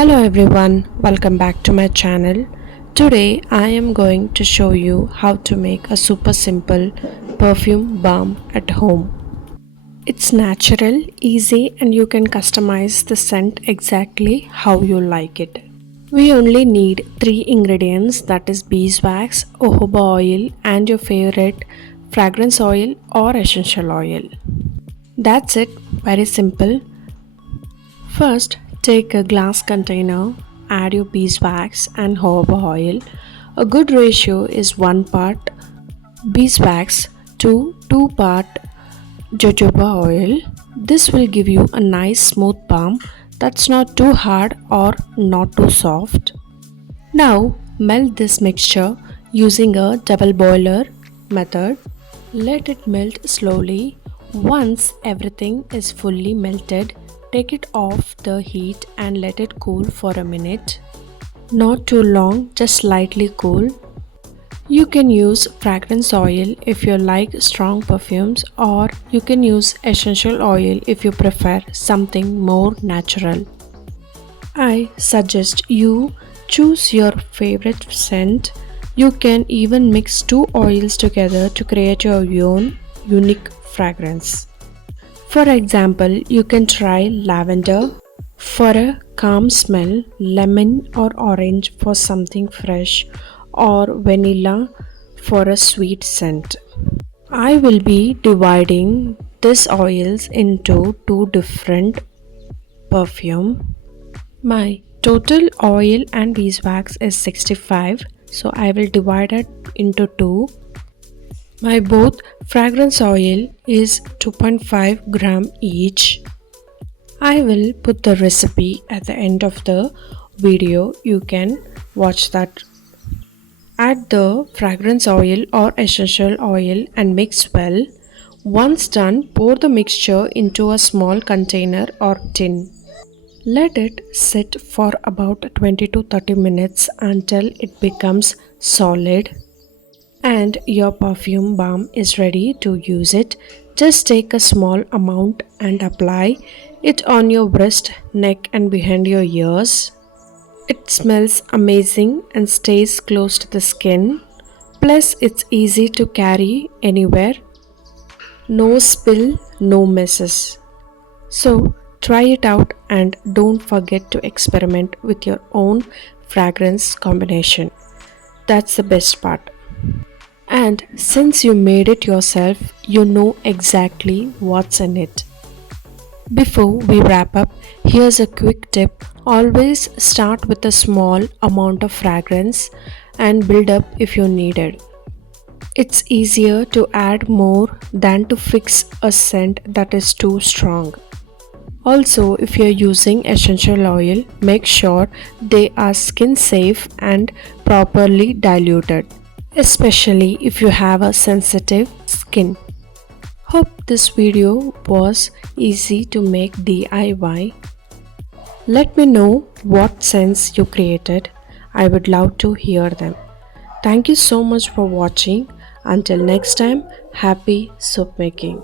Hello everyone, welcome back to my channel. Today I am going to show you how to make a super simple perfume balm at home. It's natural, easy, and you can customize the scent exactly how you like it. We only need 3 ingredients, that is beeswax, jojoba oil and your favorite fragrance oil or essential oil. That's it, very simple. First, take a glass container, add your beeswax and jojoba oil. A good ratio is 1 part beeswax to 2 part jojoba oil. This will give you a nice smooth balm that's not too hard or not too soft. Now, melt this mixture using a double boiler method. Let it melt slowly. Once everything is fully melted, take it off the heat and let it cool for a minute. Not too long, just slightly cool. You can use fragrance oil if you like strong perfumes, or you can use essential oil if you prefer something more natural. I suggest you choose your favorite scent. You can even mix 2 oils together to create your own unique fragrance. For example, you can try lavender for a calm smell, lemon or orange for something fresh, or vanilla for a sweet scent. I will be dividing these oils into 2 different perfume. My total oil and beeswax is 65, so I will divide it into 2. My both fragrance oil is 2.5 gram each. I will put the recipe at the end of the video. You can watch that. Add the fragrance oil or essential oil and mix well. Once done, pour the mixture into a small container or tin. Let it sit for about 20 to 30 minutes until it becomes solid. And your perfume balm is ready to use it. Just take a small amount and apply it on your wrist, neck and behind your ears. It smells amazing and stays close to the skin. Plus it's easy to carry anywhere. No spill, no messes. So try it out and don't forget to experiment with your own fragrance combination. That's the best part. And since you made it yourself, you know exactly what's in it. Before we wrap up, here's a quick tip. Always start with a small amount of fragrance and build up if you need it. It's easier to add more than to fix a scent that is too strong. Also, if you're using essential oil, make sure they are skin safe and properly diluted, especially if you have a sensitive skin. Hope this video was easy to make DIY. Let me know what scents you created. I would love to hear them. Thank you so much for watching. Until next time, happy soap making.